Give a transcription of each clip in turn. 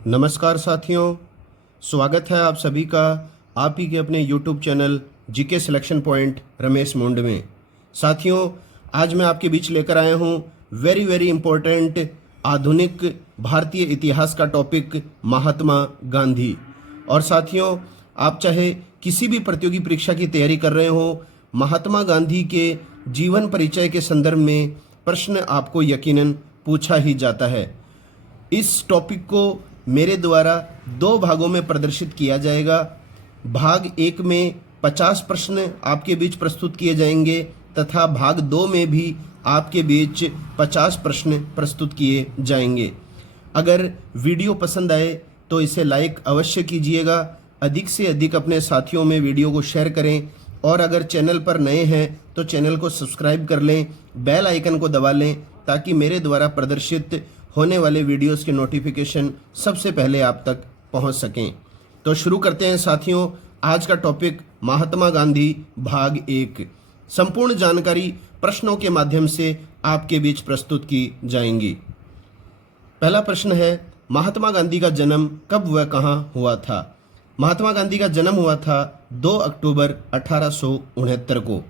नमस्कार साथियों, स्वागत है आप सभी का आप ही के अपने YouTube channel GK selection point Ramesh मुंड में। साथियों, आज मैं आपके बीच लेकर आया हूँ वेरी इम्पोर्टेंट आधुनिक भारतीय इतिहास का टॉपिक महात्मा गांधी। और साथियों, आप चाहे किसी भी प्रतियोगी परीक्षा की तैयारी कर रहे हो, महात्मा गांधी के जीवन परिचय के संदर्भ में प्रश्न आपको यकीनन पूछा ही जाता है। इस टॉपिक को मेरे द्वारा 2 भागों में प्रदर्शित किया जाएगा। भाग 1 में 50 प्रश्न आपके बीच प्रस्तुत किए जाएंगे तथा भाग 2 में भी आपके बीच 50 प्रश्न प्रस्तुत किए जाएंगे। अगर वीडियो पसंद आए तो इसे लाइक अवश्य कीजिएगा, अधिक से अधिक अपने साथियों में वीडियो को शेयर करें और अगर चैनल पर नए हैं तो चैनल को सब्सक्राइब कर लें, बेल आइकन को दबा लें ताकि मेरे द्वारा प्रदर्शित होने वाले वीडियोस के नोटिफिकेशन सबसे पहले आप तक पहुंच सकें। तो शुरू करते हैं साथियों, आज का टॉपिक महात्मा गांधी भाग 1। संपूर्ण जानकारी प्रश्नों के माध्यम से आपके बीच प्रस्तुत की जाएंगी। पहला प्रश्न है, महात्मा गांधी का जन्म कब व कहाँ हुआ था? महात्मा गांधी का जन्म हुआ था 2 अक्टूबर 1869 को।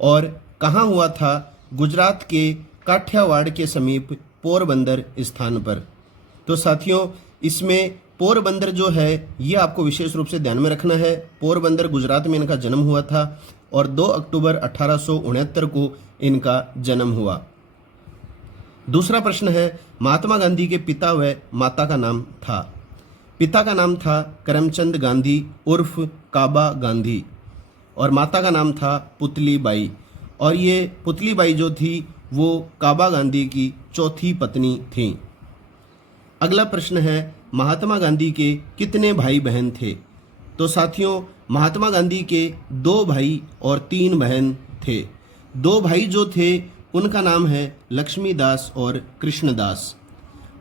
और कहाँ हुआ था? गुजरात के काठियावाड़ के समीप पोरबंदर स्थान पर। तो साथियों, इसमें पोरबंदर जो है ये आपको विशेष रूप से ध्यान में रखना है। पोरबंदर गुजरात में इनका जन्म हुआ था और 2 अक्टूबर 1869 को इनका जन्म हुआ। दूसरा प्रश्न है, महात्मा गांधी के पिता व माता का नाम था? पिता का नाम था करमचंद गांधी उर्फ काबा गांधी और माता का नाम था पुतली बाई। और ये पुतली बाई जो थी वो काबा गांधी की चौथी पत्नी थी। अगला प्रश्न है, महात्मा गांधी के कितने भाई बहन थे? तो साथियों, महात्मा गांधी के 2 भाई और 3 बहन थे। 2 भाई जो थे उनका नाम है लक्ष्मीदास और कृष्णदास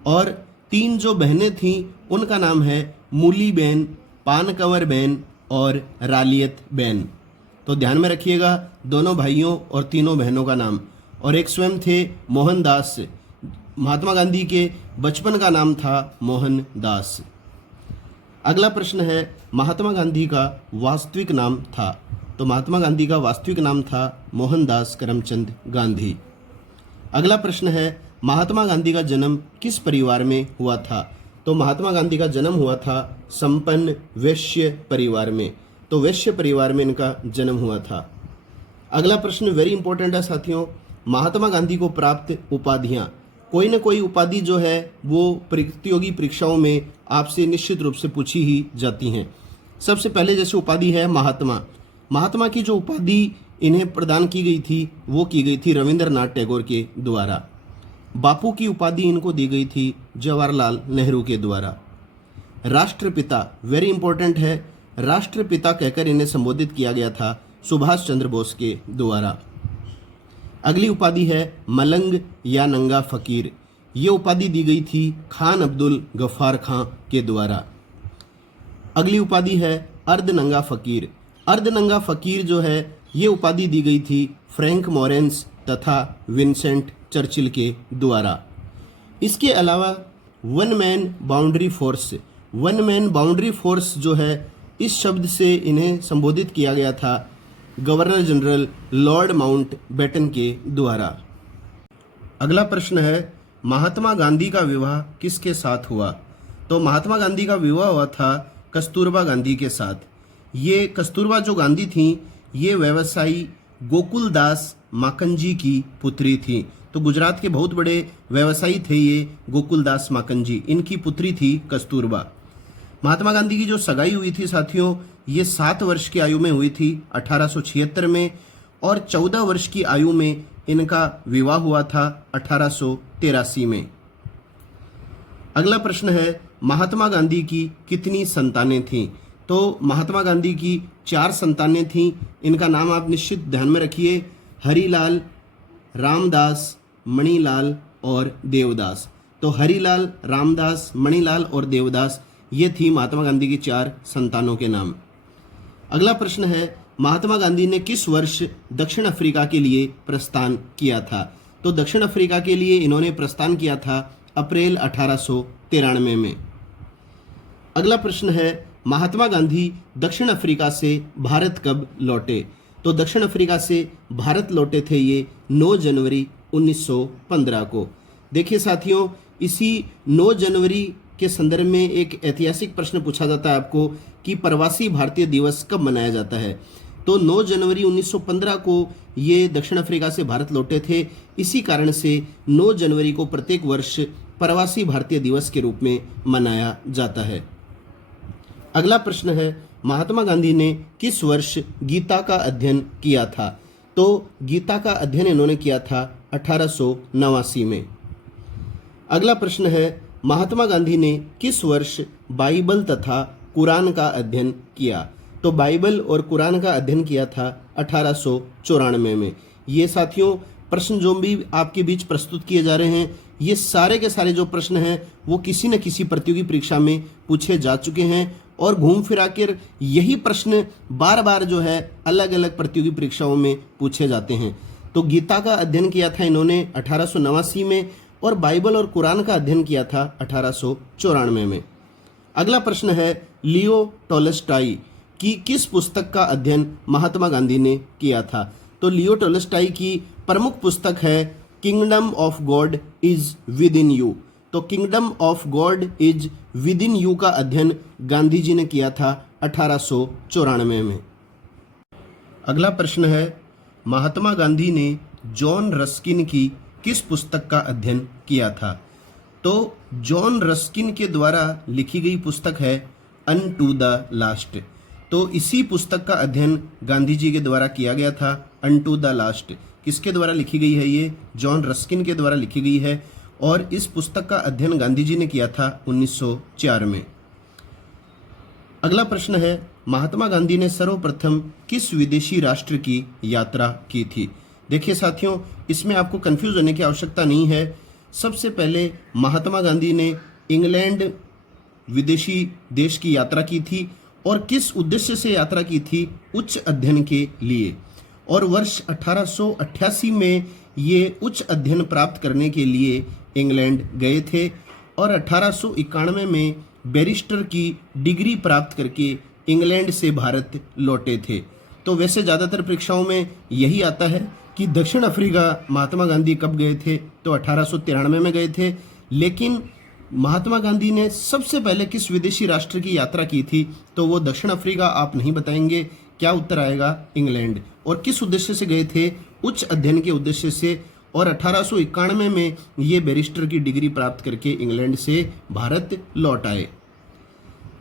और 3 जो बहनें थीं उनका नाम है मूली बहन, पानकंवर बहन और रालियत बहन। तो ध्यान में रखिएगा दोनों भाइयों और तीनों बहनों का नाम। और एक स्वयं थे मोहनदास। महात्मा गांधी के बचपन का नाम था मोहनदास। अगला प्रश्न है, महात्मा गांधी का वास्तविक नाम था? तो महात्मा गांधी का वास्तविक नाम था मोहनदास करमचंद गांधी। अगला प्रश्न है, महात्मा गांधी का जन्म किस परिवार में हुआ था? तो महात्मा गांधी का जन्म हुआ था संपन्न वैश्य परिवार में। तो वैश्य परिवार में इनका जन्म हुआ था। अगला प्रश्न वेरी इंपॉर्टेंट है साथियों, महात्मा गांधी को प्राप्त उपाधियां। कोई न कोई उपाधि जो है वो प्रतियोगी परीक्षाओं में आपसे निश्चित रूप से पूछी ही जाती हैं। सबसे पहले जैसे उपाधि है महात्मा की जो उपाधि इन्हें प्रदान की गई थी वो की गई थी रविंद्रनाथ टैगोर के द्वारा। बापू की उपाधि इनको दी गई थी जवाहरलाल नेहरू के द्वारा। राष्ट्रपिता वेरी इंपॉर्टेंट है, राष्ट्रपिता कहकर इन्हें संबोधित किया गया था सुभाष चंद्र बोस के द्वारा। अगली उपाधि है मलंग या नंगा फकीर। ये उपाधि दी गई थी खान अब्दुल गफ्फार खां के द्वारा। अगली उपाधि है अर्धनंगा फकीर। अर्धनंगा फकीर जो है ये उपाधि दी गई थी फ्रैंक मोरेंस तथा विंसेंट चर्चिल के द्वारा। इसके अलावा one man boundary force. One man boundary force जो है इस शब्द से इन्हें संबोधित किया गया था governor general lord Mountbatten के द्वारा। अगला प्रश्न है, महात्मा गांधी का विवाह किसके साथ हुआ? तो महात्मा गांधी का विवाह हुआ था कस्तूरबा गांधी के साथ। ये कस्तूरबा जो गांधी थी ये व्यवसायी गोकुलदास माकंजी की पुत्री थी। तो गुजरात के बहुत बड़े व्यवसायी थे ये गोकुलदास माकंजी, इनकी पुत्री थी कस्तूरबा। महात्मा गांधी की जो सगाई हुई थी साथियों ये 7 वर्ष की आयु में हुई थी 1876 में और 14 वर्ष की आयु में इनका विवाह हुआ था 1883 में। अगला प्रश्न है, महात्मा गांधी की कितनी संतानें थीं? तो महात्मा गांधी की 4 संतानें थीं। इनका नाम आप निश्चित ध्यान में रखिए, हरिलाल, रामदास, मणिलाल और देवदास। तो हरिलाल, रामदास, मणिलाल और देवदास ये थी महात्मा गांधी की 4 संतानों के नाम। अगला प्रश्न है, महात्मा गांधी ने किस वर्ष दक्षिण अफ्रीका के लिए प्रस्थान किया था? तो दक्षिण अफ्रीका के लिए इन्होंने प्रस्थान किया था अप्रैल 1893 में। अगला प्रश्न है, महात्मा गांधी दक्षिण अफ्रीका से भारत कब लौटे? तो दक्षिण अफ्रीका से भारत लौटे थे ये 9 जनवरी 1915 को। देखिए साथियों, इसी 9 जनवरी के संदर्भ में एक ऐतिहासिक प्रश्न पूछा जाता है आपको कि प्रवासी भारतीय दिवस कब मनाया जाता है। तो 9 जनवरी 1915 को ये दक्षिण अफ्रीका से भारत लौटे थे। इसी कारण से 9 जनवरी को प्रत्येक वर्ष प्रवासी भारतीय दिवस के रूप में मनाया जाता है। अगला प्रश्न है, महात्मा गांधी ने किस वर्ष गीता का अध्ययन किया था? तो गीता का अध्ययन इन्होंने किया था 1889 में। अगला प्रश्न है, महात्मा गांधी ने किस वर्ष बाइबल तथा कुरान का अध्ययन किया? तो बाइबल और कुरान का अध्ययन किया था 1894 में। ये साथियों प्रश्न जो भी आपके बीच प्रस्तुत किए जा रहे हैं, ये सारे के सारे जो प्रश्न हैं वो किसी न किसी प्रतियोगी परीक्षा में पूछे जा चुके हैं और घूम फिरा कर यही प्रश्न बार बार जो है अलग अलग प्रतियोगी परीक्षाओं में पूछे जाते हैं। तो गीता का अध्ययन किया था इन्होंने 1889 में और बाइबल और कुरान का अध्ययन किया था 1894 में। अगला प्रश्न है, लियो टॉलस्टॉय की किस पुस्तक का अध्ययन महात्मा गांधी ने किया था? तो लियो टॉलस्टॉय की प्रमुख पुस्तक है kingdom of God is within you. तो kingdom of God is within you का अध्ययन गांधी जी ने किया था 1894 में। अगला प्रश्न है, महात्मा गांधी ने जॉन रस्किन की किस पुस्तक का अध्ययन किया था? तो जॉन रस्किन के द्वारा लिखी गई पुस्तक है अनटू द लास्ट। तो इसी पुस्तक का अध्ययन गांधी जी के द्वारा किया गया था। अनटू द लास्ट किसके द्वारा लिखी गई है? ये जॉन रस्किन के द्वारा लिखी गई है और इस पुस्तक का अध्ययन गांधी जी ने किया था 1904 में। अगला प्रश्न है, महात्मा गांधी ने सर्वप्रथम किस विदेशी राष्ट्र की यात्रा की थी? देखिए साथियों, इसमें आपको कंफ्यूज होने की आवश्यकता नहीं है। सबसे पहले महात्मा गांधी ने इंग्लैंड विदेशी देश की यात्रा की थी और किस उद्देश्य से यात्रा की थी? उच्च अध्ययन के लिए। और वर्ष 1888 में ये उच्च अध्ययन प्राप्त करने के लिए इंग्लैंड गए थे और 1891 में बैरिस्टर की डिग्री प्राप्त करके इंग्लैंड से भारत लौटे थे। तो वैसे ज़्यादातर परीक्षाओं में यही आता है कि दक्षिण अफ्रीका महात्मा गांधी कब गए थे? तो 1893 में गए थे। लेकिन महात्मा गांधी ने सबसे पहले किस विदेशी राष्ट्र की यात्रा की थी? तो वो दक्षिण अफ्रीका आप नहीं बताएंगे। क्या उत्तर आएगा? इंग्लैंड। और किस उद्देश्य से गए थे? उच्च अध्ययन के उद्देश्य से। और 1891 में ये बैरिस्टर की डिग्री प्राप्त करके इंग्लैंड से भारत लौट आए।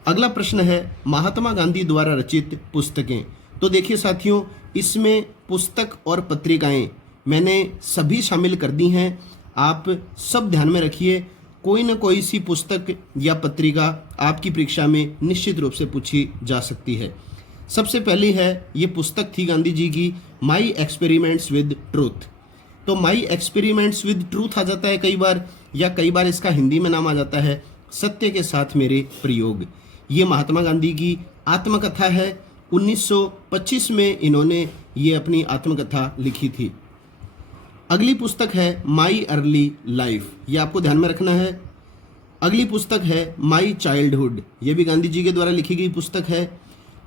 अगला प्रश्न है, महात्मा गांधी द्वारा रचित पुस्तकें। तो देखिए साथियों, इसमें पुस्तक और पत्रिकाएं मैंने सभी शामिल कर दी हैं। आप सब ध्यान में रखिए, कोई न कोई सी पुस्तक या पत्रिका आपकी परीक्षा में निश्चित रूप से पूछी जा सकती है। सबसे पहली है, ये पुस्तक थी गांधी जी की माई एक्सपेरिमेंट्स विद ट्रूथ। तो माई एक्सपेरिमेंट्स विद ट्रूथ आ जाता है कई बार, या कई बार इसका हिंदी में नाम आ जाता है सत्य के साथ मेरे प्रयोग। ये महात्मा गांधी की आत्मकथा है। 1925 में इन्होंने ये अपनी आत्मकथा लिखी थी। अगली पुस्तक है माई अर्ली लाइफ, ये आपको ध्यान में रखना है। अगली पुस्तक है माई चाइल्डहुड, ये भी गांधी जी के द्वारा लिखी गई पुस्तक है।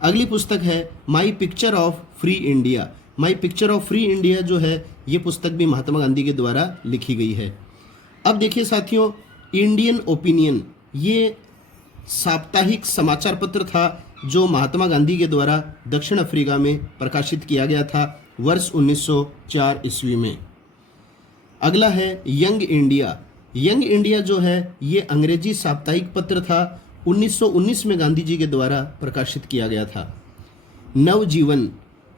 अगली पुस्तक है my picture of free India. My picture of free India जो है ये पुस्तक भी महात्मा गांधी के द्वारा लिखी गई है। अब देखिए साथियों, इंडियन ओपिनियन ये साप्ताहिक समाचार पत्र था जो महात्मा गांधी के द्वारा दक्षिण अफ्रीका में प्रकाशित किया गया था वर्ष 1904 ईस्वी में। अगला है यंग इंडिया। यंग इंडिया जो है ये अंग्रेजी साप्ताहिक पत्र था, 1919 में गांधी जी के द्वारा प्रकाशित किया गया था। नवजीवन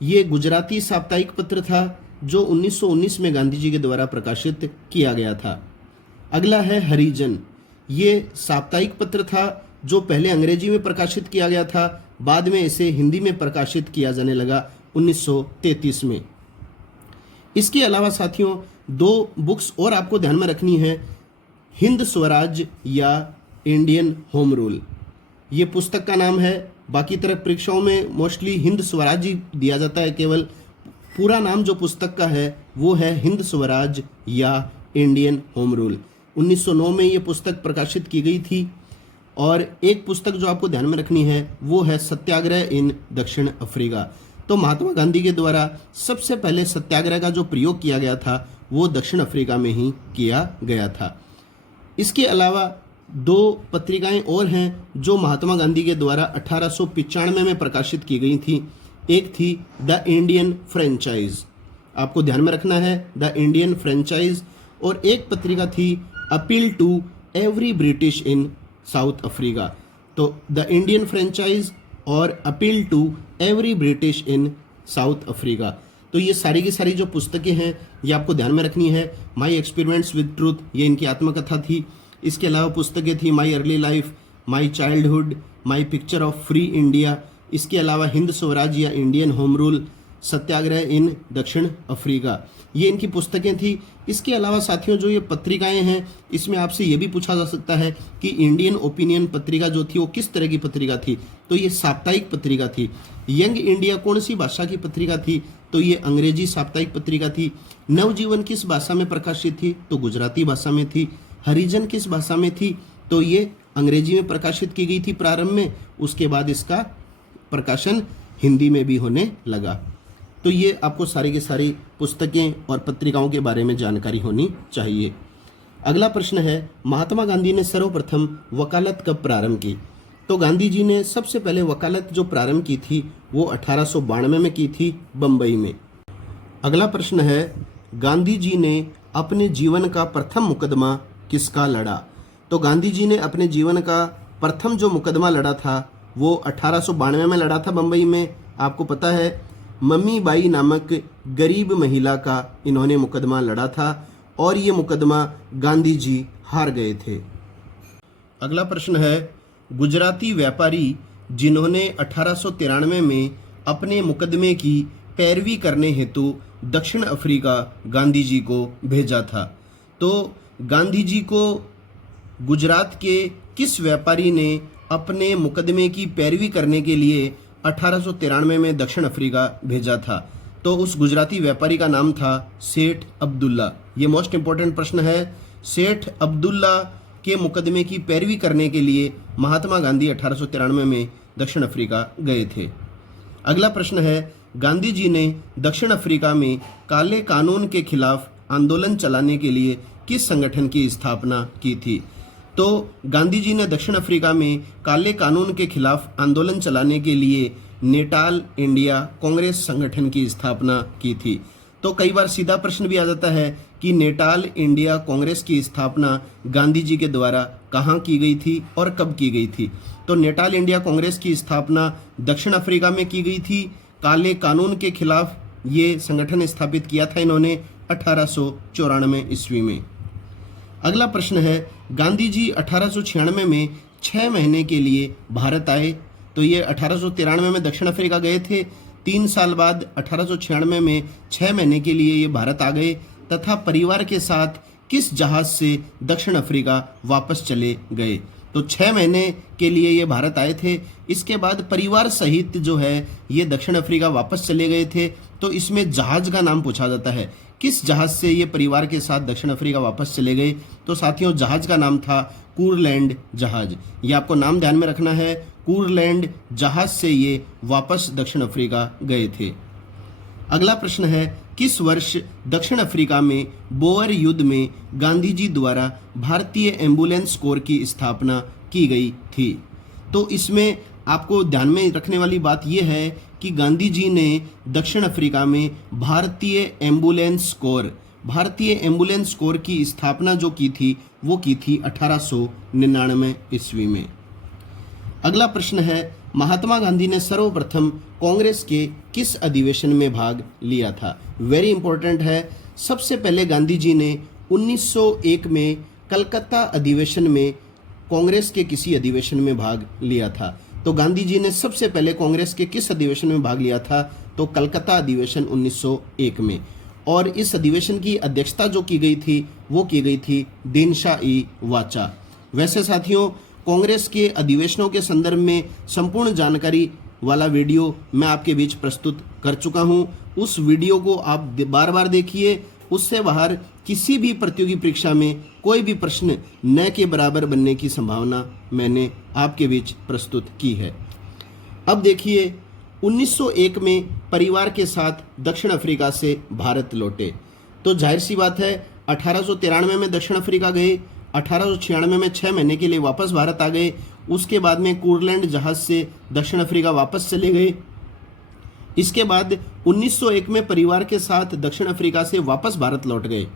ये गुजराती साप्ताहिक पत्र था जो 1919 में गांधी जी के द्वारा प्रकाशित किया गया था। अगला है हरिजन, ये साप्ताहिक पत्र था जो पहले अंग्रेजी में प्रकाशित किया गया था, बाद में इसे हिंदी में प्रकाशित किया जाने लगा 1933 में। इसके अलावा साथियों 2 बुक्स और आपको ध्यान में रखनी है, हिंद स्वराज या इंडियन होम रूल, ये पुस्तक का नाम है। बाकी तरह परीक्षाओं में मोस्टली हिंद स्वराज ही दिया जाता है, केवल पूरा नाम जो पुस्तक का है वो है हिंद स्वराज या इंडियन होम रूल। 1909 में ये पुस्तक प्रकाशित की गई थी। और एक पुस्तक जो आपको ध्यान में रखनी है वो है सत्याग्रह इन दक्षिण अफ्रीका। तो महात्मा गांधी के द्वारा सबसे पहले सत्याग्रह का जो प्रयोग किया गया था वो दक्षिण अफ्रीका में ही किया गया था। इसके अलावा दो पत्रिकाएं और हैं जो महात्मा गांधी के द्वारा 1895 में प्रकाशित की गई थी। एक थी द इंडियन फ्रेंचाइज, आपको ध्यान में रखना है द इंडियन फ्रेंचाइज, और एक पत्रिका थी appeal to every British in South Africa. तो द इंडियन फ्रेंचाइज और appeal to every British in South Africa. तो ये सारी की सारी जो पुस्तकें हैं ये आपको ध्यान में रखनी है। माई एक्सपेरिमेंट्स विद ट्रूथ, ये इनकी आत्मकथा थी। इसके अलावा पुस्तकें थी my early life, my childhood, my picture of free India. इसके अलावा हिंद स्वराज या इंडियन होम रूल, सत्याग्रह इन दक्षिण अफ्रीका, ये इनकी पुस्तकें थी। इसके अलावा साथियों जो ये पत्रिकाएं हैं इसमें आपसे ये भी पूछा जा सकता है कि इंडियन ओपिनियन पत्रिका जो थी वो किस तरह की पत्रिका थी। तो ये साप्ताहिक पत्रिका थी। यंग इंडिया कौन सी भाषा की पत्रिका थी? तो ये अंग्रेजी साप्ताहिक पत्रिका थी। नवजीवन किस भाषा में प्रकाशित थी? तो गुजराती भाषा में थी। हरिजन किस भाषा में थी? तो ये अंग्रेजी में प्रकाशित की गई थी प्रारंभ में, उसके बाद इसका प्रकाशन हिंदी में भी होने लगा। तो ये आपको सारी की सारी पुस्तकें और पत्रिकाओं के बारे में जानकारी होनी चाहिए। अगला प्रश्न है, महात्मा गांधी ने सर्वप्रथम वकालत कब प्रारंभ की? तो गांधी जी ने सबसे पहले वकालत जो प्रारंभ की थी वो 1892 में की थी बम्बई में। अगला प्रश्न है, गांधी जी ने अपने जीवन का प्रथम मुकदमा किसका लड़ा? तो गांधी जी ने अपने जीवन का प्रथम जो मुकदमा लड़ा था वो 1892 में लड़ा था बम्बई में। आपको पता है मम्मी बाई नामक गरीब महिला का इन्होंने मुकदमा लड़ा था और ये मुकदमा गांधी जी हार गए थे। अगला प्रश्न है, गुजराती व्यापारी जिन्होंने 1893 में अपने मुकदमे की पैरवी करने हेतु दक्षिण अफ्रीका गांधी जी को भेजा था। तो गांधी जी को गुजरात के किस व्यापारी ने अपने मुकदमे की पैरवी करने के लिए 1893 में दक्षिण अफ्रीका भेजा था? तो उस गुजराती व्यापारी का नाम था सेठ अब्दुल्ला। ये मोस्ट इंपॉर्टेंट प्रश्न है। सेठ अब्दुल्ला के मुकदमे की पैरवी करने के लिए महात्मा गांधी 1893 में दक्षिण अफ्रीका गए थे। अगला प्रश्न है, गांधी जी ने दक्षिण अफ्रीका में काले कानून के खिलाफ आंदोलन चलाने के लिए किस संगठन की स्थापना की थी? तो गांधी जी ने दक्षिण अफ्रीका में काले कानून के खिलाफ आंदोलन चलाने के लिए नेटाल इंडिया कांग्रेस संगठन की स्थापना की थी। तो कई बार सीधा प्रश्न भी आ जाता है कि नेटाल इंडिया कांग्रेस की स्थापना गांधी जी के द्वारा कहाँ की गई थी और कब की गई थी? तो नेटाल इंडिया कांग्रेस की स्थापना दक्षिण अफ्रीका में की गई थी। काले कानून के खिलाफ ये संगठन स्थापित किया था इन्होंने 1894 ईस्वी में। अगला प्रश्न है, गांधी जी 1896 में 6 महीने के लिए भारत आए। तो ये 1893 में दक्षिण अफ्रीका गए थे। 3 साल बाद 1896 में 6 महीने के लिए ये भारत आ गए तथा परिवार के साथ किस जहाज से दक्षिण अफ्रीका वापस चले गए? तो 6 महीने के लिए ये भारत आए थे। इसके बाद परिवार सहित जो है ये दक्षिण अफ्रीका वापस चले गए थे। तो इसमें जहाज का नाम पूछा जाता है, किस जहाज से ये परिवार के साथ दक्षिण अफ्रीका वापस चले गए? तो साथियों जहाज का नाम था कूरलैंड जहाज। ये आपको नाम ध्यान में रखना है, कूरलैंड जहाज से ये वापस दक्षिण अफ्रीका गए थे। अगला प्रश्न है, किस वर्ष दक्षिण अफ्रीका में बोअर युद्ध में गांधी जी द्वारा भारतीय एम्बुलेंस कोर की स्थापना की गई थी? तो इसमें आपको ध्यान में रखने वाली बात यह है कि गांधी जी ने दक्षिण अफ्रीका में भारतीय एम्बुलेंस कोर की स्थापना जो की थी वो की थी 1899 ईस्वी में। अगला प्रश्न है, महात्मा गांधी ने सर्वप्रथम कांग्रेस के किस अधिवेशन में भाग लिया था? वेरी इंपॉर्टेंट है। सबसे पहले गांधी जी ने 1901 में कलकत्ता अधिवेशन में कांग्रेस के किसी अधिवेशन में भाग लिया था। तो गांधी जी ने सबसे पहले कांग्रेस के किस अधिवेशन में भाग लिया था? तो कलकत्ता अधिवेशन 1901 में। और इस अधिवेशन की अध्यक्षता जो की गई थी वो की गई थी दिनशा-ई वाचा। वैसे साथियों कांग्रेस के अधिवेशनों के संदर्भ में संपूर्ण जानकारी वाला वीडियो मैं आपके बीच प्रस्तुत कर चुका हूं। उस वीडियो को आप बार बार देखिए उससे बाहर किसी भी प्रतियोगी परीक्षा में कोई भी प्रश्न न के बराबर बनने की संभावना मैंने आपके बीच प्रस्तुत की है। अब देखिए, 1901 में परिवार के साथ दक्षिण अफ्रीका से भारत लौटे, तो जाहिर सी बात है 1893 में दक्षिण अफ्रीका गए, 1896 में 6 महीने के लिए वापस भारत आ गए, उसके बाद में कूरलैंड जहाज से दक्षिण अफ्रीका वापस चले गए। इसके बाद 1901 में परिवार के साथ दक्षिण अफ्रीका से वापस भारत लौट गए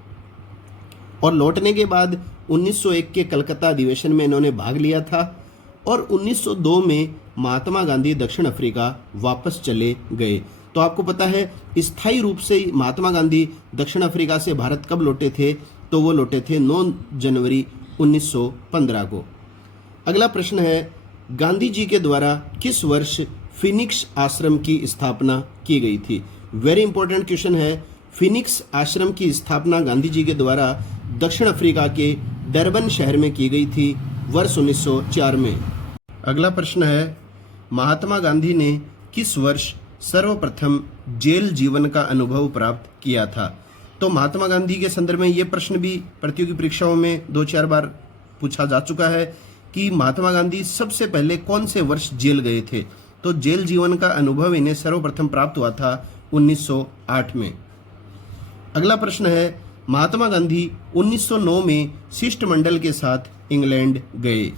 और लौटने के बाद 1901 के कलकत्ता अधिवेशन में इन्होंने भाग लिया था और 1902 में महात्मा गांधी दक्षिण अफ्रीका वापस चले गए। तो आपको पता है स्थायी रूप से महात्मा गांधी दक्षिण अफ्रीका से भारत कब लौटे थे, तो वो लौटे थे 9 जनवरी 1915 को। अगला प्रश्न है, गांधी जी के द्वारा किस वर्ष फिनिक्स आश्रम की स्थापना की गई थी? वेरी इंपॉर्टेंट क्वेश्चन है। फिनिक्स आश्रम की स्थापना गांधी जी के द्वारा दक्षिण अफ्रीका के डरबन शहर में की गई थी वर्ष 1904 में। अगला प्रश्न है, महात्मा गांधी ने किस वर्ष सर्वप्रथम जेल जीवन का अनुभव प्राप्त किया था? तो महात्मा गांधी के संदर्भ में ये प्रश्न भी प्रतियोगी परीक्षाओं में 2-4 बार पूछा जा चुका है कि महात्मा गांधी सबसे पहले कौन से वर्ष जेल गए थे। तो जेल जीवन का अनुभव इन्हें सर्वप्रथम प्राप्त हुआ था 1908 में। अगला प्रश्न है, महात्मा गांधी 1909 में शिष्टमंडल के साथ इंग्लैंड गए।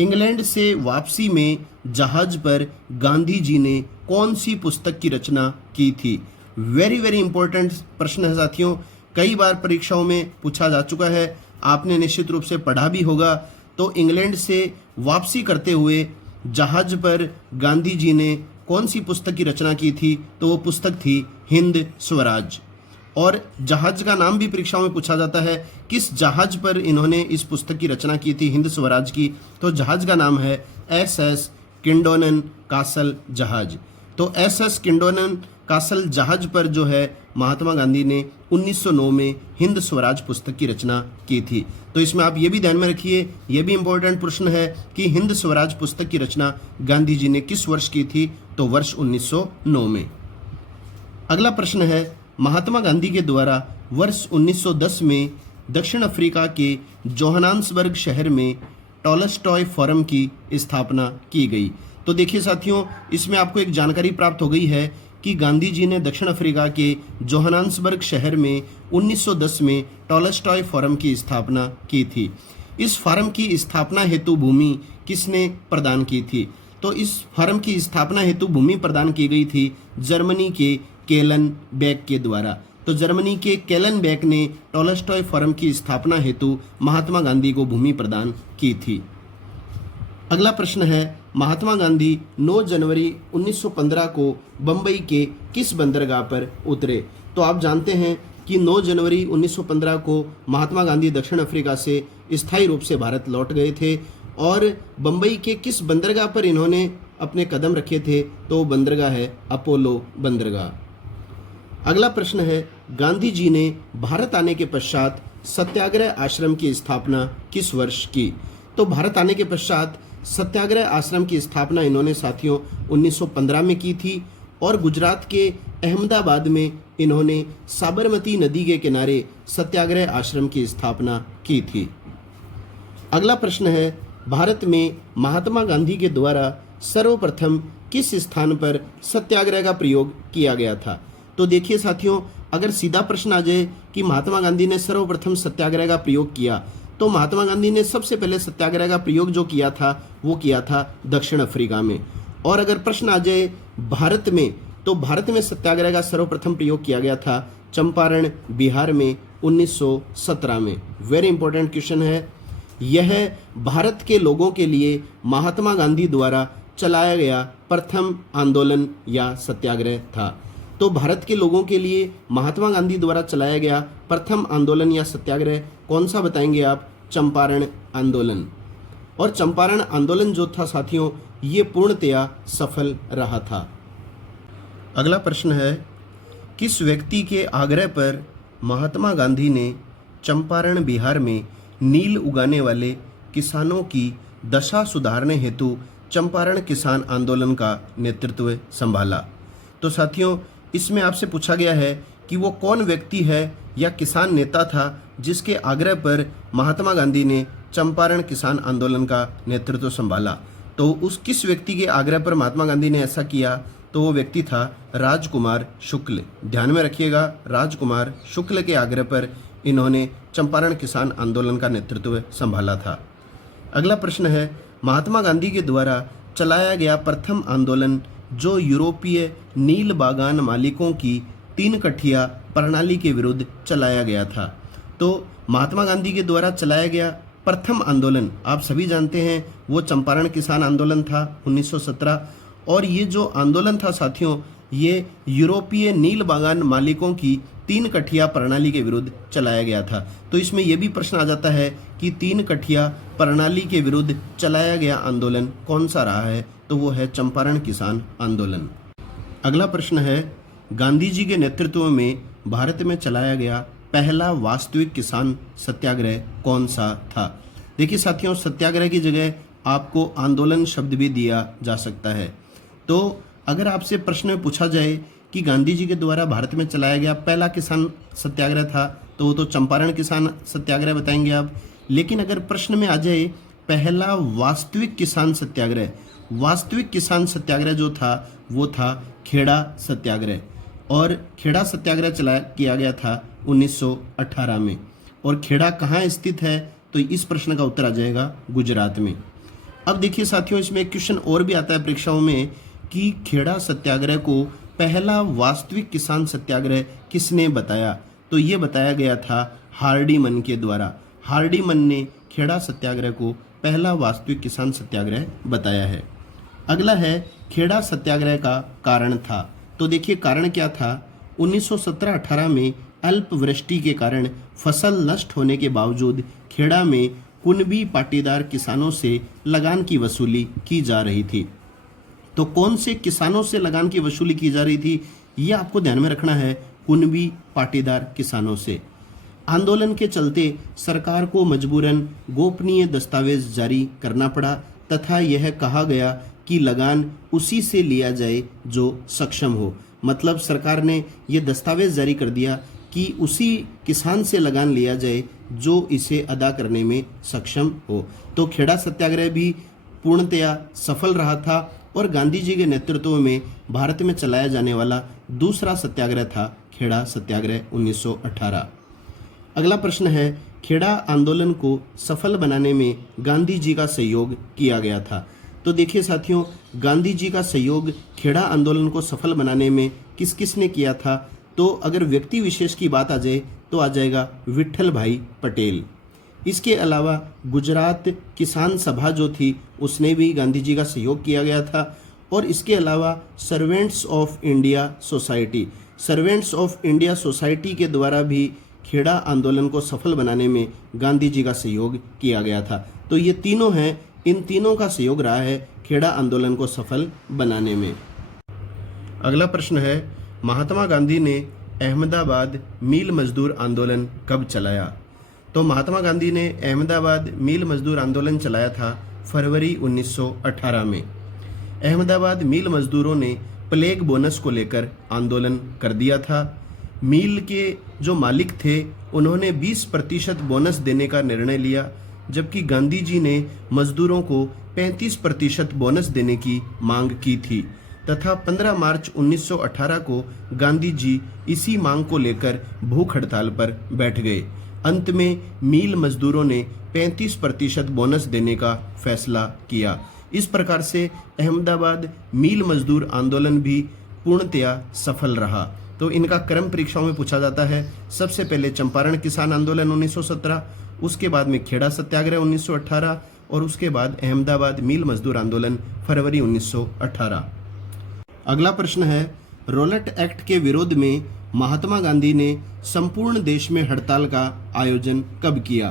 इंग्लैंड से वापसी में जहाज पर गांधी जी ने कौन सी पुस्तक की रचना की थी? वेरी वेरी इंपॉर्टेंट प्रश्न है साथियों, कई बार परीक्षाओं में पूछा जा चुका है, आपने निश्चित रूप से पढ़ा भी होगा। तो इंग्लैंड से वापसी करते हुए जहाज पर गांधी जी ने कौन सी पुस्तक की रचना की थी? तो वो पुस्तक थी हिंद स्वराज। और जहाज का नाम भी परीक्षाओं में पूछा जाता है, किस जहाज पर इन्होंने इस पुस्तक की रचना की थी हिंद स्वराज की? तो जहाज का नाम है SS किंडोनन कासल जहाज। तो SS किंडोनन कासल जहाज पर जो है महात्मा गांधी ने 1909 में हिंद स्वराज पुस्तक की रचना की थी। तो इसमें आप ये भी ध्यान में रखिए, ये भी इंपॉर्टेंट प्रश्न है कि हिंद स्वराज पुस्तक की रचना गांधी जी ने किस वर्ष की थी? तो वर्ष 1909 में। अगला प्रश्न है, महात्मा गांधी के द्वारा वर्ष 1910 में दक्षिण अफ्रीका के जोहान्सबर्ग शहर में टॉलस्टॉय फोरम की स्थापना की गई। तो देखिए साथियों, इसमें आपको एक जानकारी प्राप्त हो गई है कि गांधी जी ने दक्षिण अफ्रीका के जोहान्सबर्ग शहर में 1910 में टॉलस्टॉय फोरम की स्थापना की थी। इस फोरम की स्थापना हेतु भूमि किसने प्रदान की थी? तो इस फोरम की स्थापना हेतु भूमि प्रदान की गई थी जर्मनी के केलनबेक के द्वारा। तो जर्मनी के केलनबेक ने टॉलस्टॉय फोरम की स्थापना हेतु महात्मा गांधी को भूमि प्रदान की थी। अगला प्रश्न है, महात्मा गांधी 9 जनवरी 1915 को बंबई के किस बंदरगाह पर उतरे? तो आप जानते हैं कि 9 जनवरी 1915 को महात्मा गांधी दक्षिण अफ्रीका से स्थायी रूप से भारत लौट गए थे और बंबई के किस बंदरगाह पर इन्होंने अपने कदम रखे थे? तो बंदरगाह है अपोलो बंदरगाह। अगला प्रश्न है, गांधी जी ने भारत आने के पश्चात सत्याग्रह आश्रम की स्थापना किस वर्ष की? तो भारत आने के पश्चात सत्याग्रह आश्रम की स्थापना इन्होंने साथियों 1915 में की थी और गुजरात के अहमदाबाद में इन्होंने साबरमती नदी के किनारे सत्याग्रह आश्रम की स्थापना की थी। अगला प्रश्न है, भारत में महात्मा गांधी के द्वारा सर्वप्रथम किस स्थान पर सत्याग्रह का प्रयोग किया गया था? तो देखिए साथियों, अगर सीधा प्रश्न आ जाए कि महात्मा गांधी ने सर्वप्रथम सत्याग्रह का प्रयोग किया, तो महात्मा गांधी ने सबसे पहले सत्याग्रह का प्रयोग जो किया था वो किया था दक्षिण अफ्रीका में। और अगर प्रश्न आ जाए भारत में, तो भारत में सत्याग्रह का सर्वप्रथम प्रयोग किया गया था चंपारण बिहार में 1917 में। वेरी इंपॉर्टेंट क्वेश्चन है। यह भारत के लोगों के लिए महात्मा गांधी द्वारा चलाया गया प्रथम आंदोलन या सत्याग्रह था। तो भारत के लोगों के लिए महात्मा गांधी द्वारा चलाया गया प्रथम आंदोलन या सत्याग्रह कौन सा बताएंगे आप? चंपारण आंदोलन। और चंपारण आंदोलन जो था साथियों, ये पूर्णतया सफल रहा था। अगला प्रश्न है, किस व्यक्ति के आग्रह पर महात्मा गांधी ने चंपारण बिहार में नील उगाने वाले किसानों की दशा सुधारने हेतु चंपारण किसान आंदोलन का नेतृत्व संभाला? तो साथियों, इसमें आपसे पूछा गया है कि वो कौन व्यक्ति है या किसान नेता था जिसके आग्रह पर महात्मा गांधी ने चंपारण किसान आंदोलन का नेतृत्व संभाला। तो उस किस व्यक्ति के आग्रह पर महात्मा गांधी ने ऐसा किया, तो वो व्यक्ति था राजकुमार शुक्ल। ध्यान में रखिएगा, राजकुमार शुक्ल के आग्रह पर इन्होंने चंपारण किसान आंदोलन का नेतृत्व संभाला था। अगला प्रश्न है, महात्मा गांधी के द्वारा चलाया गया प्रथम आंदोलन जो यूरोपीय नील बागान मालिकों की 3 कठिया प्रणाली के विरुद्ध चलाया गया था। तो महात्मा गांधी के द्वारा चलाया गया प्रथम आंदोलन आप सभी जानते हैं वो चंपारण किसान आंदोलन था 1917। और ये जो आंदोलन था साथियों, ये यूरोपीय नील बागान मालिकों की 3 कठिया प्रणाली के विरुद्ध चलाया गया था। तो इसमें यह भी प्रश्न आ जाता है कि 3 कठिया प्रणाली के विरुद्ध चलाया गया आंदोलन कौन सा रहा है, तो वो है चंपारण किसान आंदोलन। अगला प्रश्न है, गांधी जी के नेतृत्व में भारत में चलाया गया पहला वास्तविक किसान सत्याग्रह कौन सा था। देखिए साथियों, सत्याग्रह की जगह आपको आंदोलन शब्द भी दिया जा सकता है। तो अगर आपसे प्रश्न में पूछा जाए कि गांधी जी के द्वारा भारत में चलाया गया पहला किसान सत्याग्रह था, तो वो तो चंपारण किसान सत्याग्रह बताएंगे आप। लेकिन अगर प्रश्न में आ जाए पहला वास्तविक किसान सत्याग्रह, वास्तविक किसान सत्याग्रह जो था वो था खेड़ा सत्याग्रह। और खेड़ा सत्याग्रह किया गया था 1918 में। और खेड़ा कहाँ स्थित है, तो इस प्रश्न का उत्तर आ जाएगा गुजरात में। अब देखिए साथियों, इसमें एक क्वेश्चन और भी आता है परीक्षाओं में कि खेड़ा सत्याग्रह को पहला वास्तविक किसान सत्याग्रह किसने बताया, तो ये बताया गया था हार्डीमन के द्वारा। हार्डीमन ने खेड़ा सत्याग्रह को पहला वास्तविक किसान सत्याग्रह बताया है। अगला है, खेड़ा सत्याग्रह का कारण था। तो देखिए कारण क्या था, 1917-18 में अल्पवृष्टि के कारण फसल नष्ट होने के बावजूद खेड़ा में कुनबी पाटीदार किसानों से लगान की वसूली की जा रही थी। तो कौन से किसानों से लगान की वसूली की जा रही थी, ये आपको ध्यान में रखना है, कुनबी पाटीदार किसानों से। आंदोलन के चलते सरकार को मजबूरन गोपनीय दस्तावेज जारी करना पड़ा तथा यह कहा गया कि लगान उसी से लिया जाए जो सक्षम हो। मतलब सरकार ने ये दस्तावेज जारी कर दिया कि उसी किसान से लगान लिया जाए जो इसे अदा करने में सक्षम हो। तो खेड़ा सत्याग्रह भी पूर्णतया सफल रहा था और गांधी जी के नेतृत्व में भारत में चलाया जाने वाला दूसरा सत्याग्रह था खेड़ा सत्याग्रह 1918। अगला प्रश्न है, खेड़ा आंदोलन को सफल बनाने में गांधी जी का सहयोग किया गया था। तो देखिए साथियों, गांधी जी का सहयोग खेड़ा आंदोलन को सफल बनाने में किस किस ने किया था, तो अगर व्यक्ति विशेष की बात आ जाए तो आ जाएगा विट्ठल भाई पटेल। इसके अलावा गुजरात किसान सभा जो थी उसने भी गांधी जी का सहयोग किया गया था। और इसके अलावा servants of India society, servants of India society के द्वारा भी खेड़ा आंदोलन को सफल बनाने में गांधी जी का सहयोग किया गया था। तो ये तीनों हैं, इन तीनों का सहयोग रहा है खेड़ा आंदोलन को सफल बनाने में। अगला प्रश्न है, महात्मा गांधी ने अहमदाबाद मील मजदूर आंदोलन कब चलाया। तो महात्मा गांधी ने अहमदाबाद मील मजदूर आंदोलन चलाया था फरवरी 1918 में। अहमदाबाद मील मजदूरों ने प्लेग बोनस को लेकर आंदोलन कर दिया था। मील के जो मालिक थे उन्होंने 20% बोनस देने का निर्णय लिया, जबकि गांधी जी ने मजदूरों को 35% बोनस देने की मांग की थी तथा 15 मार्च 1918 को गांधी जी इसी मांग को लेकर भूख हड़ताल पर बैठ गए। अंत में मील मजदूरों ने 35% बोनस देने का फैसला किया। इस प्रकार से अहमदाबाद मील मजदूर आंदोलन भी पूर्णतया सफल रहा। तो इनका क्रम परीक्षाओं में पूछा जाता है। सबसे पहले चंपारण किसान आंदोलन 1917, उसके बाद में खेड़ा सत्याग्रह 1918 और उसके बाद अहमदाबाद मील मजदूर आंदोलन फरवरी 1918। अगला प्रश्न है, रोलेट एक्ट के विरोध में महात्मा गांधी ने संपूर्ण देश में हड़ताल का आयोजन कब किया।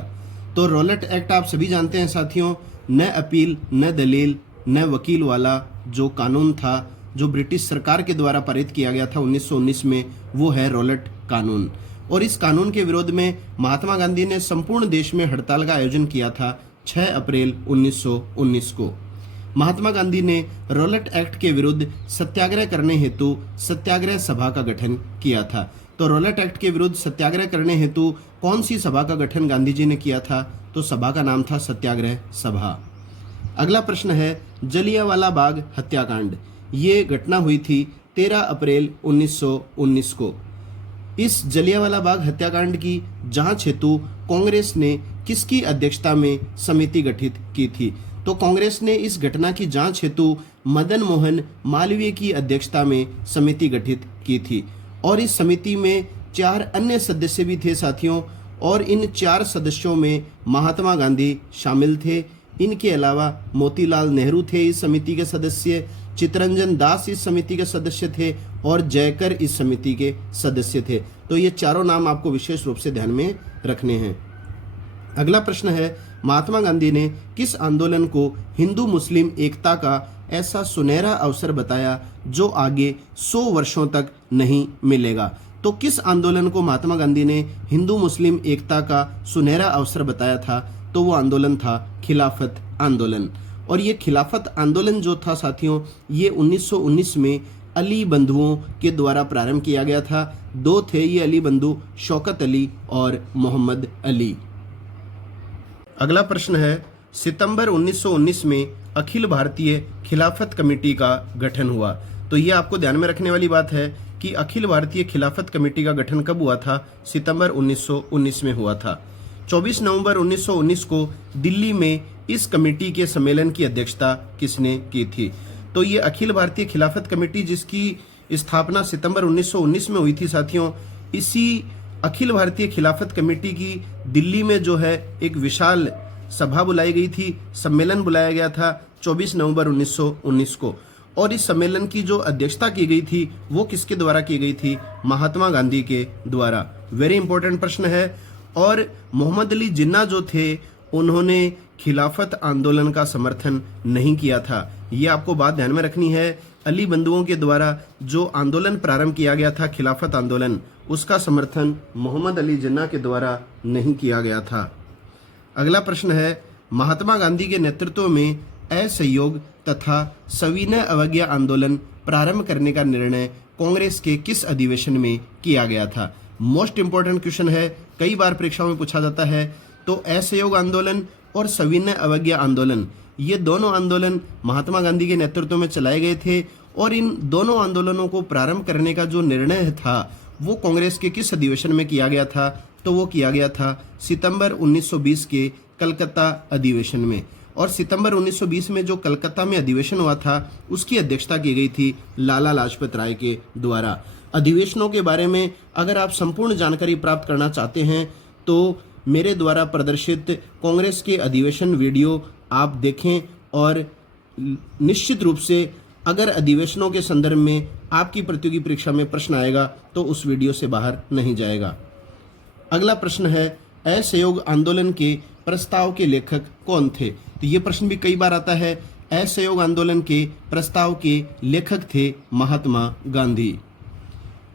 तो रोलेट एक्ट आप सभी जानते हैं साथियों, न अपील न दलील न वकील वाला जो कानून था जो ब्रिटिश सरकार के द्वारा पारित किया गया था 1919 में, वो है रोलेट कानून। और इस कानून के विरोध में महात्मा गांधी ने संपूर्ण देश में हड़ताल का आयोजन किया था 6 अप्रैल 1919 को। महात्मा गांधी ने रोलेट एक्ट के विरुद्ध सत्याग्रह करने हेतु सत्याग्रह सभा का गठन किया था। तो रॉलेट एक्ट के विरुद्ध सत्याग्रह करने हेतु कौन सी सभा का गठन गांधी जी ने किया था? तो सभा का नाम था सत्याग्रह सभा। अगला प्रश्न है जलियांवाला बाग हत्याकांड। ये घटना हुई थी 13 अप्रैल 1919 को। इस जलियांवाला बाग हत्याकांड की जांच हेतु कांग्रेस ने किसकी अध्यक्षता में समिति गठित की थी? तो कांग्रेस ने इस घटना की जांच हेतु मदन मोहन मालवीय की अध्यक्षता में समिति गठित की थी और इस समिति में 4 अन्य सदस्य भी थे साथियों, और इन 4 सदस्यों में महात्मा गांधी शामिल थे। इनके अलावा मोतीलाल नेहरू थे इस समिति के सदस्य, चित्तरंजन दास इस समिति के सदस्य थे और जयकर इस समिति के सदस्य थे। तो ये चारों नाम आपको विशेष रूप से ध्यान में रखने हैं। अगला प्रश्न है महात्मा गांधी ने किस आंदोलन को हिंदू मुस्लिम एकता का ऐसा सुनहरा अवसर बताया जो आगे 100 वर्षों तक नहीं मिलेगा? तो किस आंदोलन को महात्मा गांधी ने हिंदू मुस्लिम एकता का सुनहरा अवसर बताया था? तो वो आंदोलन था खिलाफत आंदोलन। और ये खिलाफत आंदोलन जो था साथियों, ये 1919 में अली बंधुओं के द्वारा प्रारंभ किया गया था। 2 थे ये अली बंधु, शौकत अली और मोहम्मद अली। अगला प्रश्न है सितंबर 1919 में अखिल भारतीय खिलाफत कमेटी का गठन हुआ। तो ये आपको ध्यान में रखने वाली बात है कि अखिल भारतीय खिलाफत कमेटी का गठन कब हुआ था? सितंबर 1919 में हुआ था। 24 नवंबर 1919 को दिल्ली में इस कमेटी के सम्मेलन की अध्यक्षता किसने की थी? तो ये अखिल भारतीय खिलाफत कमेटी जिसकी स्थापना सितंबर 1919 में हुई थी साथियों, इसी अखिल भारतीय खिलाफत कमेटी की दिल्ली में जो है एक विशाल सभा बुलाई गई थी, सम्मेलन बुलाया गया था 24 नवंबर 1919 को। और इस सम्मेलन की जो अध्यक्षता की गई थी वो किसके द्वारा की गई थी? महात्मा गांधी के द्वारा। वेरी इंपॉर्टेंट प्रश्न है। और मोहम्मद अली जिन्ना जो थे उन्होंने खिलाफत आंदोलन का समर्थन नहीं किया था। ये आपको बात ध्यान में रखनी है। अली बंधुओं के द्वारा जो आंदोलन प्रारंभ किया गया था खिलाफत आंदोलन, उसका समर्थन मोहम्मद अली जिन्ना के द्वारा नहीं किया गया था। अगला प्रश्न है महात्मा गांधी के नेतृत्व में असहयोग तथा सविनय अवज्ञा आंदोलन प्रारंभ करने का निर्णय कांग्रेस के किस अधिवेशन में किया गया था? मोस्ट इंपॉर्टेंट क्वेश्चन है, कई बार परीक्षाओं में पूछा जाता है। तो असहयोग आंदोलन और सविनय अवज्ञा आंदोलन, ये दोनों आंदोलन महात्मा गांधी के नेतृत्व में चलाए गए थे और इन दोनों आंदोलनों को प्रारंभ करने का जो निर्णय था वो कांग्रेस के किस अधिवेशन में किया गया था? तो वो किया गया था सितंबर 1920 के कलकत्ता अधिवेशन में। और सितंबर 1920 में जो कलकत्ता में अधिवेशन हुआ था उसकी अध्यक्षता की गई थी लाला लाजपत राय के द्वारा। अधिवेशनों के बारे में अगर आप संपूर्ण जानकारी प्राप्त करना चाहते हैं तो मेरे द्वारा प्रदर्शित कांग्रेस के अधिवेशन वीडियो आप देखें और निश्चित रूप से अगर अधिवेशनों के संदर्भ में आपकी प्रतियोगी परीक्षा में प्रश्न आएगा तो उस वीडियो से बाहर नहीं जाएगा। अगला प्रश्न है असहयोग आंदोलन के प्रस्ताव के लेखक कौन थे? तो ये प्रश्न भी कई बार आता है। असहयोग आंदोलन के प्रस्ताव के लेखक थे महात्मा गांधी।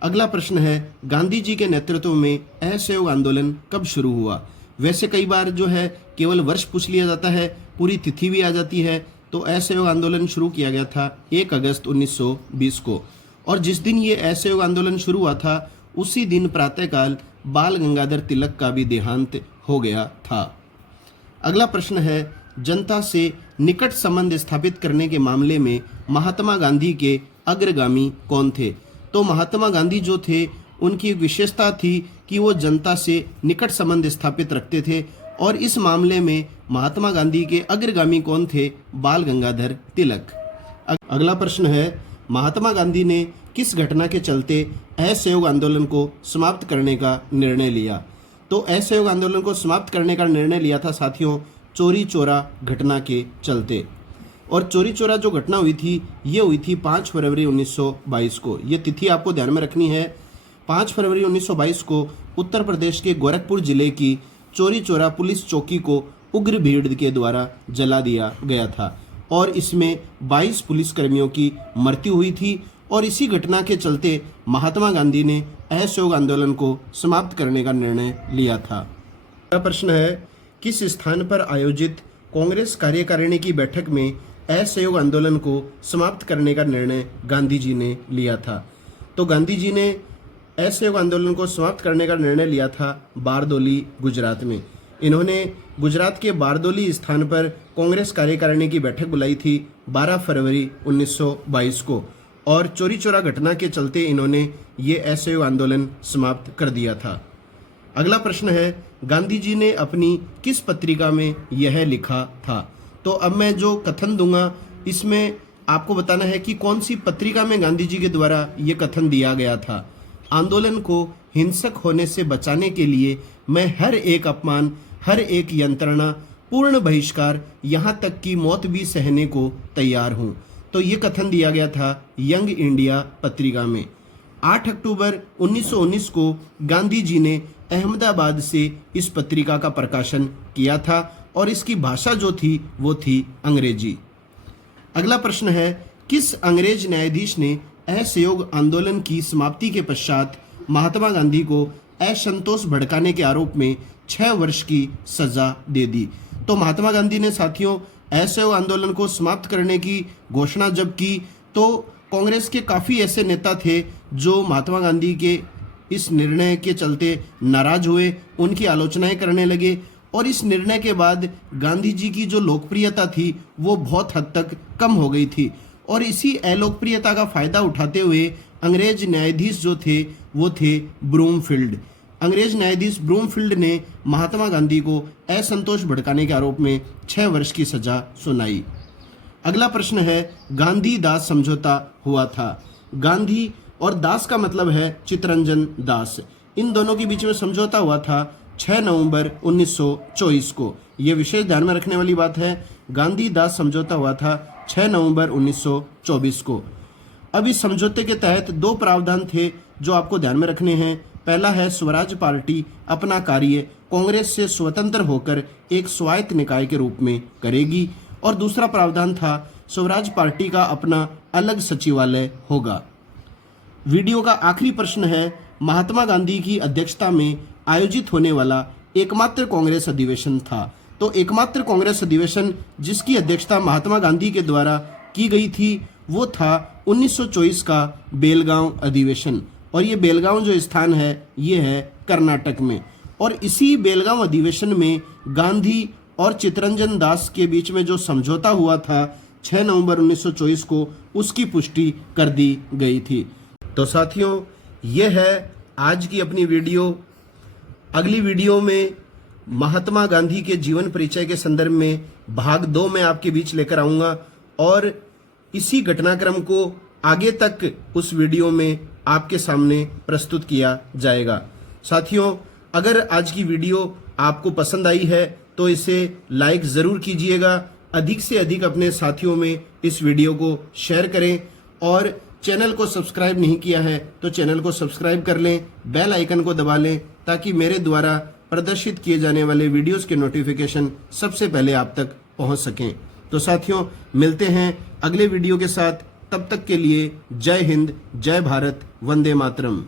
अगला प्रश्न है गांधी जी के नेतृत्व में असहयोग आंदोलन कब शुरू हुआ? वैसे कई बार जो है केवल वर्ष पूछ लिया जाता है, पूरी तिथि भी आ जाती है। तो असहयोग आंदोलन शुरू किया गया था 1 अगस्त 1920 को और जिस दिन ये असहयोग आंदोलन शुरू हुआ था उसी दिन प्रातःकाल बाल गंगाधर तिलक का भी देहांत हो गया था। अगला प्रश्न है जनता से निकट संबंध स्थापित करने के मामले में महात्मा गांधी के अग्रगामी कौन थे? तो महात्मा गांधी जो थे उनकी एक विशेषता थी कि वो जनता से निकट संबंध स्थापित रखते थे और इस मामले में महात्मा गांधी के अग्रगामी कौन थे? बाल गंगाधर तिलक। अगला प्रश्न है महात्मा गांधी ने किस घटना के चलते असहयोग आंदोलन को समाप्त करने का निर्णय लिया? तो असहयोग आंदोलन को समाप्त करने का निर्णय लिया था साथियों चोरी चोरा घटना के चलते। और चोरी चोरा जो घटना हुई थी ये हुई थी 5 फरवरी 1922 को। ये तिथि आपको ध्यान में रखनी है। 5 फरवरी 1922 को उत्तर प्रदेश के गोरखपुर जिले की चोरी चोरा पुलिस चौकी को उग्र भीड़ के द्वारा जला दिया गया था और इसमें 22 पुलिसकर्मियों की मृत्यु हुई थी और इसी घटना के चलते महात्मा गांधी ने असहयोग आंदोलन को समाप्त करने का निर्णय लिया था। अगला प्रश्न है किस स्थान पर आयोजित कांग्रेस कार्यकारिणी की बैठक में असहयोग आंदोलन को समाप्त करने का निर्णय गांधी जी ने लिया था? तो गांधी जी ने असहयोग आंदोलन को समाप्त करने का निर्णय लिया था बारदोली, गुजरात में। इन्होंने गुजरात के बारदोली स्थान पर कांग्रेस कार्यकारिणी की बैठक बुलाई थी 12 फरवरी 1922 को, और चोरी चोरा घटना के चलते इन्होंने ये असहयोग आंदोलन समाप्त कर दिया था। अगला प्रश्न है, गांधी जी ने अपनी किस पत्रिका में यह लिखा था? तो अब मैं जो कथन दूंगा इसमें आपको बताना है कि कौन सी पत्रिका में गांधी जी के द्वारा ये कथन दिया गया था। आंदोलन को हिंसक होने से बचाने के लिए मैं हर एक अपमान, हर एक यंत्रणा, पूर्ण बहिष्कार, यहाँ तक कि मौत भी सहने को तैयार हूँ। तो ये कथन दिया गया था यंग इंडिया पत्रिका में। 8 अक्टूबर 1919 को गांधी जी ने अहमदाबाद से इस पत्रिका का प्रकाशन किया था और इसकी भाषा जो थी वो थी अंग्रेजी। अगला प्रश्न है, किस अंग्रेज न्यायाधीश ने असहयोग आंदोलन की समाप्ति के पश्चात महात्मा गांधी को असंतोष भड़काने के आरोप में 6 वर्ष की सजा दे दी? तो महात्मा गांधी ने साथियों असहयोग आंदोलन को समाप्त करने की घोषणा जब की तो कांग्रेस के काफ़ी ऐसे नेता थे जो महात्मा गांधी के इस निर्णय के चलते नाराज हुए, उनकी आलोचनाएं करने लगे, और इस निर्णय के बाद गांधी जी की जो लोकप्रियता थी वो बहुत हद तक कम हो गई थी। और इसी अलोकप्रियता का फायदा उठाते हुए अंग्रेज न्यायाधीश जो थे वो थे ब्रूमफील्ड। अंग्रेज न्यायाधीश ब्रूमफील्ड ने महात्मा गांधी को असंतोष भड़काने के आरोप में 6 वर्ष की सजा सुनाई। अगला प्रश्न है, गांधी दास समझौता हुआ था। गांधी और दास का मतलब है चित्तरंजन दास, इन दोनों के बीच में समझौता हुआ था 6 नवंबर 1924 को। यह विशेष ध्यान में रखने वाली बात है, गांधी दास समझौता हुआ था 6 नवंबर 1924 को। अब इस समझौते के तहत 2 प्रावधान थे जो आपको ध्यान में रखने हैं। पहला है, स्वराज पार्टी अपना कार्य कांग्रेस से स्वतंत्र होकर एक स्वायत्त निकाय के रूप में करेगी, और दूसरा प्रावधान था स्वराज पार्टी का अपना अलग सचिवालय होगा। वीडियो का आखिरी प्रश्न है, महात्मा गांधी की अध्यक्षता में आयोजित होने वाला एकमात्र कांग्रेस अधिवेशन था। तो एकमात्र कांग्रेस अधिवेशन जिसकी अध्यक्षता महात्मा गांधी के द्वारा की गई थी वो था 1924 का बेलगांव अधिवेशन, और ये बेलगांव जो स्थान है ये है कर्नाटक में। और इसी बेलगांव अधिवेशन में गांधी और चित्तरंजन दास के बीच में जो समझौता हुआ था 6 नवंबर 1924 को, उसकी पुष्टि कर दी गई थी। तो साथियों, ये है आज की अपनी वीडियो। अगली वीडियो में महात्मा गांधी के जीवन परिचय के संदर्भ में भाग 2 में आपके बीच लेकर आऊँगा, और इसी घटनाक्रम को आगे तक उस वीडियो में आपके सामने प्रस्तुत किया जाएगा। साथियों, अगर आज की वीडियो आपको पसंद आई है तो इसे लाइक ज़रूर कीजिएगा, अधिक से अधिक अपने साथियों में इस वीडियो को शेयर करें, और चैनल को सब्सक्राइब नहीं किया है तो चैनल को सब्सक्राइब कर लें, बेल आइकन को दबा लें ताकि मेरे द्वारा प्रदर्शित किए जाने वाले वीडियोस के नोटिफिकेशन सबसे पहले आप तक पहुंच सकें। तो साथियों, मिलते हैं अगले वीडियो के साथ। तब तक के लिए जय हिंद, जय भारत, वंदे मातरम।